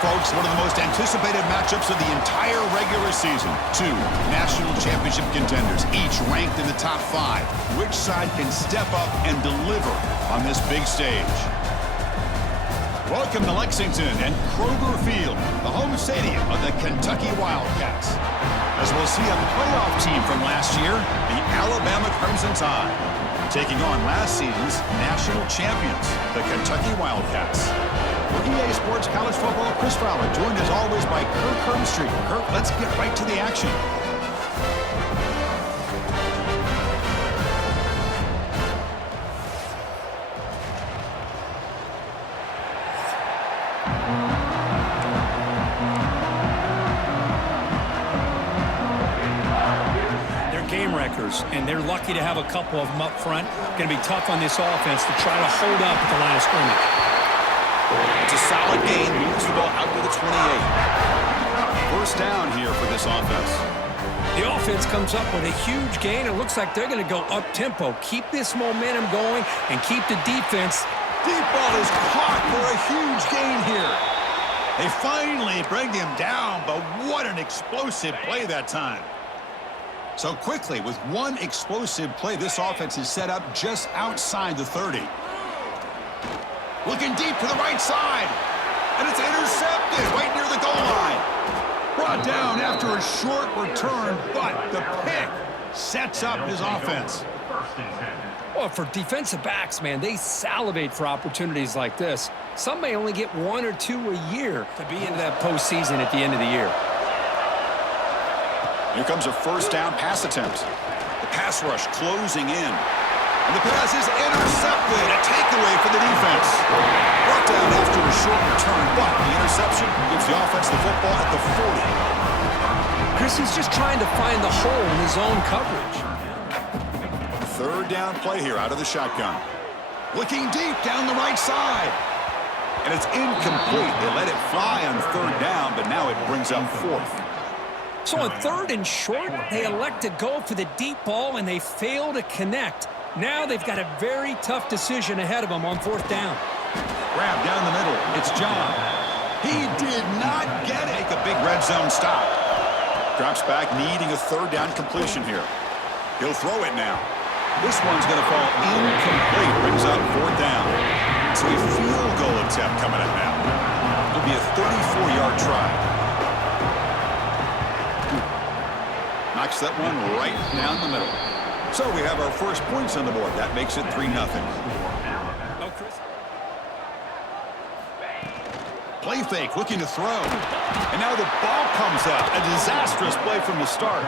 folks, one of the most anticipated matchups of the entire regular season. Two national championship contenders, each ranked in the top 5. Which side can step up and deliver on this big stage? Welcome to Lexington and Kroger Field, the home stadium of the Kentucky Wildcats. As we'll see a playoff team from last year, the Alabama Crimson Tide, taking on last season's national champions, the Kentucky Wildcats. For EA Sports College Football, Chris Fowler, joined as always by Kirk Hermstreet. Kirk, let's get right to the action. Game wreckers, and they're lucky to have a couple of them up front. Going to be tough on this offense to try to hold up at the line of scrimmage. It's a solid gain, moves the ball out to the 28. First down here for this offense. The offense comes up with a huge gain. It looks like they're going to go up-tempo. Keep this momentum going and keep the defense. Deep ball is caught for a huge gain here. They finally bring him down, but what an explosive play that time. So quickly, with one explosive play, this offense is set up just outside the 30. Looking deep to the right side. And it's intercepted right near the goal line. Brought down after a short return, but the pick sets up his offense. Well, for defensive backs, man, they salivate for opportunities like this. Some may only get 1 or 2 a year to be into that postseason at the end of the year. Here comes a first down pass attempt. The pass rush closing in. And the pass is intercepted. A takeaway for the defense. Brought down after a short return, but the interception gives the offense the football at the 40. Chris is just trying to find the hole in his own coverage. Third down play here out of the shotgun. Looking deep down the right side. And it's incomplete. They let it fly on third down, but now it brings up fourth. So on third and short, they elect to go for the deep ball, and they fail to connect. Now they've got a very tough decision ahead of them on fourth down. Grab down the middle. It's John. He did not get it. Make a big red zone stop. Drops back, needing a third down completion here. He'll throw it now. This one's going to fall incomplete. Brings up fourth down. So a field goal attempt coming up now. It'll be a 34-yard try. Knocks that one right down the middle. So we have our first points on the board. That makes it 3-0. Play fake, looking to throw. And now the ball comes out. A disastrous play from the start.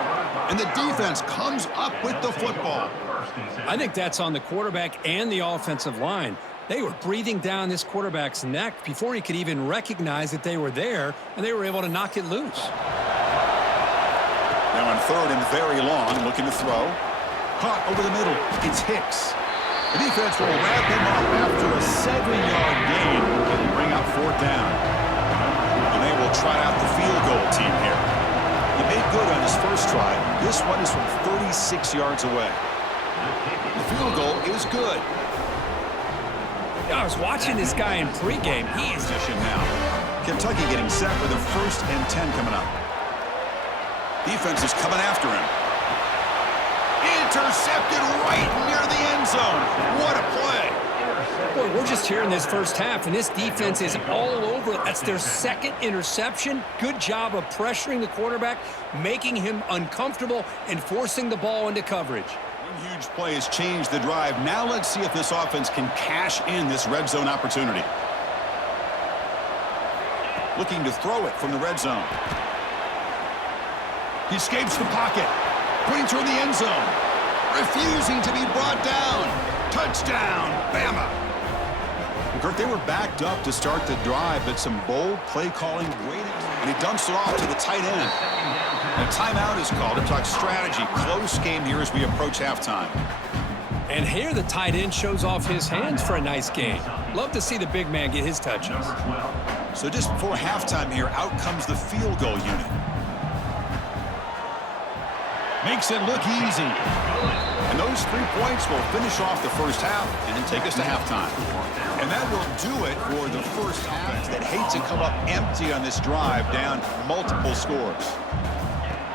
And the defense comes up with the football. I think that's on the quarterback and the offensive line. They were breathing down this quarterback's neck before he could even recognize that they were there, and they were able to knock it loose. Now on third and very long, looking to throw. Caught over the middle. It's Hicks. The defense will wrap him up after a 7-yard gain and bring up fourth down. And they will try out the field goal team here. He made good on his first try. This one is from 36 yards away. The field goal is good. I was watching this guy in pregame. He is position now. Kentucky getting set with a 1st and 10 coming up. Defense is coming after him. Intercepted right near the end zone. What a play. Boy, we're just here in this first half, and this defense is all over it. That's their 2nd interception. Good job of pressuring the quarterback, making him uncomfortable, and forcing the ball into coverage. One huge play has changed the drive. Now let's see if this offense can cash in this red zone opportunity. Looking to throw it from the red zone. He escapes the pocket. Putting toward the end zone. Refusing to be brought down. Touchdown, Bama. Kurt, they were backed up to start the drive, but some bold play calling waiting. And he dumps it off to the tight end. And a timeout is called to talk strategy. Close game here as we approach halftime. And here the tight end shows off his hands for a nice gain. Love to see the big man get his touches. So just before halftime here, out comes the field goal unit. Makes it look easy. And those 3 points will finish off the first half and take us to halftime. And that will do it for the first half. That hate to come up empty on this drive, down multiple scores.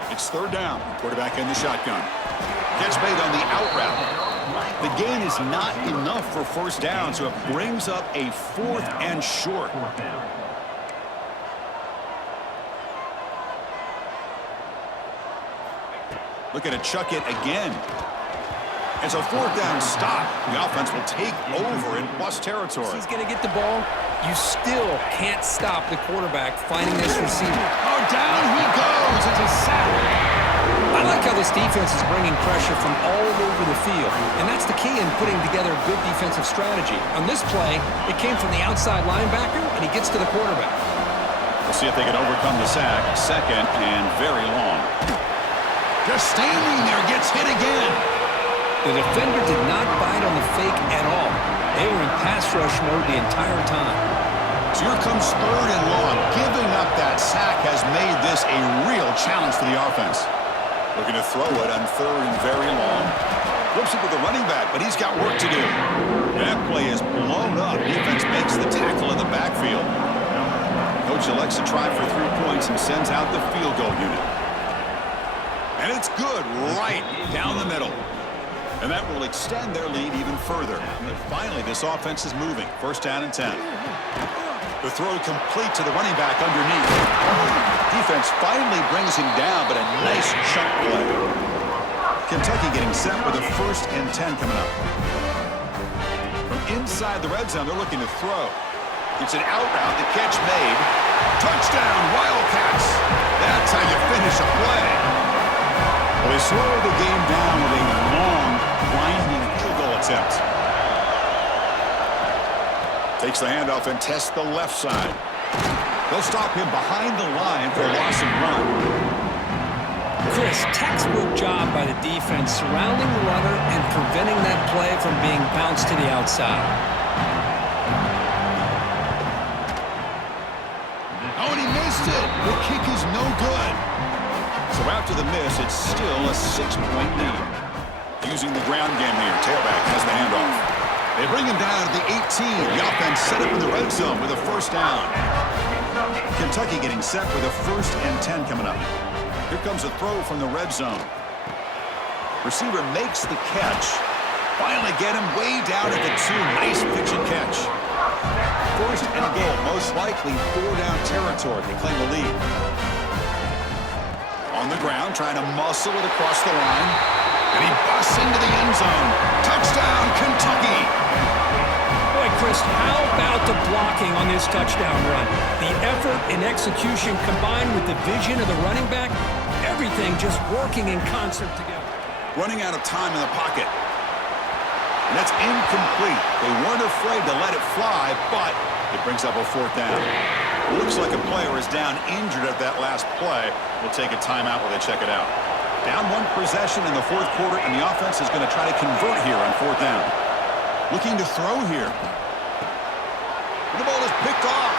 It's third down. Quarterback in the shotgun. Gets made on the out route. The gain is not enough for first down, so it brings up a 4th and short. Looking to chuck it again. It's a 4th down stop. The offense will take over in plus territory. He's going to get the ball. You still can't stop the quarterback finding this receiver. Oh, down he goes. It's a sack. I like how this defense is bringing pressure from all over the field, and that's the key in putting together a good defensive strategy. On this play, it came from the outside linebacker, and he gets to the quarterback. We'll see if they can overcome the sack. Second and very long. Just standing there, gets hit again. The defender did not bite on the fake at all. They were in pass rush mode the entire time. So here comes third and long. Giving up that sack has made this a real challenge for the offense. Looking to throw it on third and very long. Flips it to the running back, but he's got work to do. That play is blown up. Defense makes the tackle in the backfield. Coach elects to try for 3 points and sends out the field goal unit. And it's good right down the middle. And that will extend their lead even further. And finally, this offense is moving. First down and 10. The throw complete to the running back underneath. Defense finally brings him down, but a nice chunk play. Kentucky getting set with a 1st and 10 coming up. From inside the red zone, they're looking to throw. It's an out route. The catch made. Touchdown, Wildcats. That's how you finish a play. Well, they slow the game down with a long, winding field goal attempt. Takes the handoff and tests the left side. They'll stop him behind the line for a loss and run. Chris, textbook job by the defense surrounding the runner and preventing that play from being bounced to the outside. Oh, and he missed it. The kick is no good. So after the miss, it's still a 6-point lead. Using the ground game here, tailback has the handoff. They bring him down to the 18. The offense set up in the red zone with a first down. Kentucky getting set with a 1st and 10 coming up. Here comes a throw from the red zone. Receiver makes the catch. Finally get him way down at the 2. Nice pitch and catch. 1st and goal, most likely 4-down territory. They claim the lead. On the ground, trying to muscle it across the line. And he busts into the end zone. Touchdown, Kentucky! Boy, Chris, how about the blocking on this touchdown run? The effort and execution combined with the vision of the running back, everything just working in concert together. Running out of time in the pocket. And that's incomplete. They weren't afraid to let it fly, but it brings up a 4th down. Looks like a player is down injured at that last play. We'll take a timeout while they check it out. Down 1 possession in the 4th quarter, and the offense is going to try to convert here on 4th down. Looking to throw here. The ball is picked off.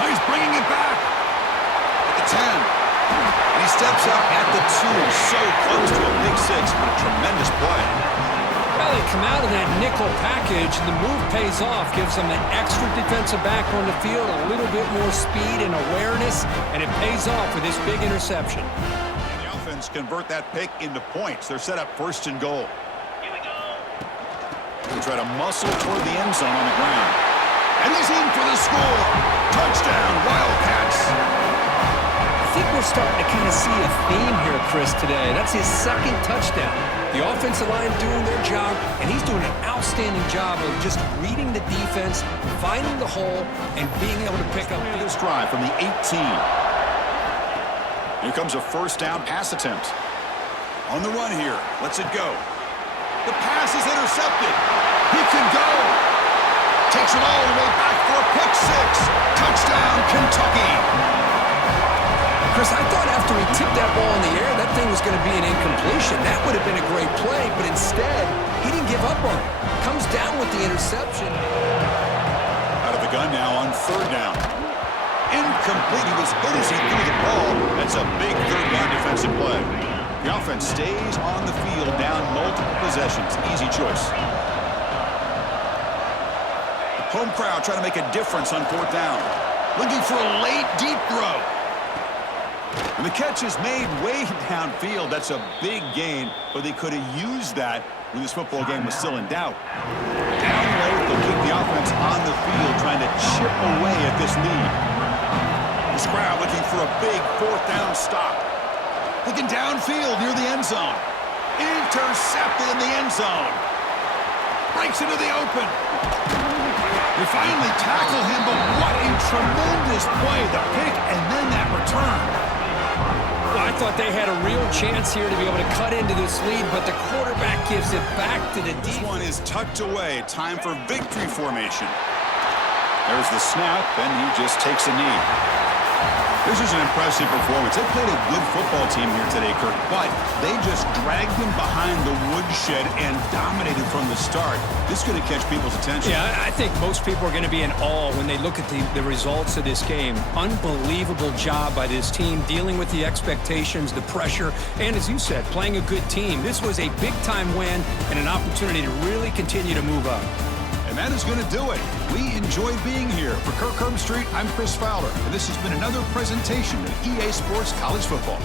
Now he's bringing it back at the 10. And he steps up at the 2. So close to a big 6, but a tremendous play. Well, they come out of that nickel package, and the move pays off, gives them an extra defensive back on the field, a little bit more speed and awareness, and it pays off with this big interception. And the offense convert that pick into points. They're set up 1st and goal. Here we go. They try to muscle toward the end zone on the ground. And he's in for the score. Touchdown, Wildcats. I think we're starting to kind of see a theme here, Chris, today. That's his 2nd touchdown. The offensive line doing their job, and he's doing an outstanding job of just reading the defense, finding the hole, and being able to pick up this drive from the 18. Here comes a 1st down pass attempt. On the run here. Lets it go. The pass is intercepted. He can go. Takes it all the way back for a pick 6. Touchdown, Kentucky. Chris, I thought after he tipped that ball in the air, that thing was going to be an incompletion. That would have been a great play, but instead, he didn't give up on it. Comes down with the interception. Out of the gun now on 3rd down. Incomplete. He was hit as he threw the ball. That's a big 3rd down defensive play. The offense stays on the field down multiple possessions. Easy choice. Home crowd trying to make a difference on 4th down. Looking for a late deep throw. And the catch is made way downfield. That's a big gain, but they could have used that when this football game was still in doubt. Down late, they'll keep the offense on the field trying to chip away at this lead. This crowd looking for a big 4th down stop. Looking downfield near the end zone. Intercepted in the end zone. Breaks into the open. They finally tackle him, but what a tremendous play. The pick and then that return. Well, I thought they had a real chance here to be able to cut into this lead, but the quarterback gives it back to the This defense. one is tucked away. Time for victory formation. There's the snap, and he just takes a knee. This is an impressive performance. They played a good football team here today, Kirk, but they just dragged him behind the woodshed and dominated from the start. This is going to catch people's attention. Yeah, I think most people are going to be in awe when they look at the results of this game. Unbelievable job by this team dealing with the expectations, the pressure, and as you said, playing a good team. This was a big-time win and an opportunity to really continue to move up. And that is going to do it. We enjoyed being here. For Kirk Herbstreit, I'm Chris Fowler, and this has been another presentation of EA Sports College Football.